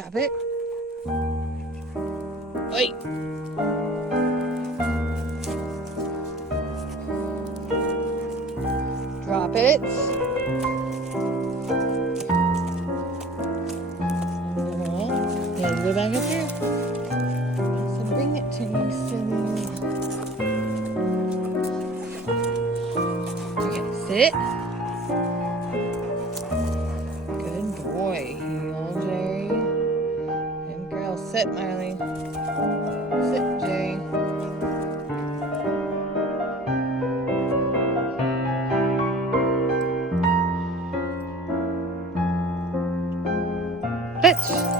Stop it. Oi. Drop it. Yeah, go back up here. So bring it to me, silly. Okay, sit. Good boy. Heel, Jay. Good girl. Sit, Miley. Sit, Jay. Fetch.